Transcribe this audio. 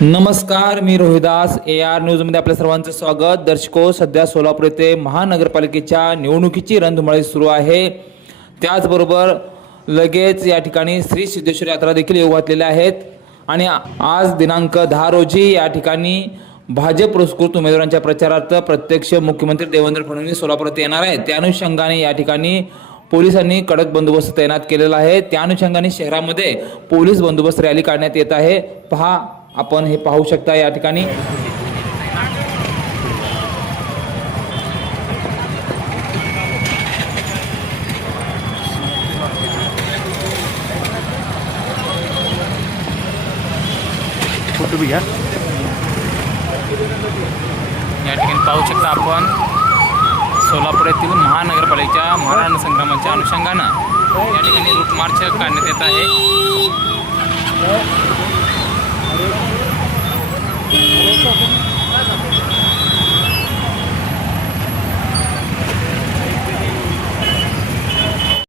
नमस्कार, मी रोहिदास AR न्यूजमध्ये आपल्या सर्वांचं स्वागत. दर्शको, सध्या सोलापूर येथे महानगरपालिकेच्या निवडणुकीची रणधुमाळी सुरू आहे. त्याचबरोबर लगेच या ठिकाणी श्री सिद्धेश्वर यात्रा देखील येऊ घातलेल्या आहेत आणि आज दिनांक 10 रोजी या ठिकाणी भाजप पुरस्कृत उमेदवारांच्या प्रचारार्थ प्रत्यक्ष मुख्यमंत्री देवेंद्र फडणवीस सोलापुरात येणार आहेत. त्या अनुषंगाने या ठिकाणी पोलिसांनी कडक बंदोबस्त तैनात केलेला आहे. त्या अनुषंगाने शहरामध्ये पोलीस बंदोबस्त रॅली काढण्यात येत आहे. पहा, आपण हे पाहू शकता या ठिकाणी. या ठिकाणी पाहू शकता आपण सोलापूर येथील महानगरपालिकेच्या महाराष्ट्र संग्रामाच्या अनुषंगानं या ठिकाणी रूट मार्च काढण्यात येत आहे.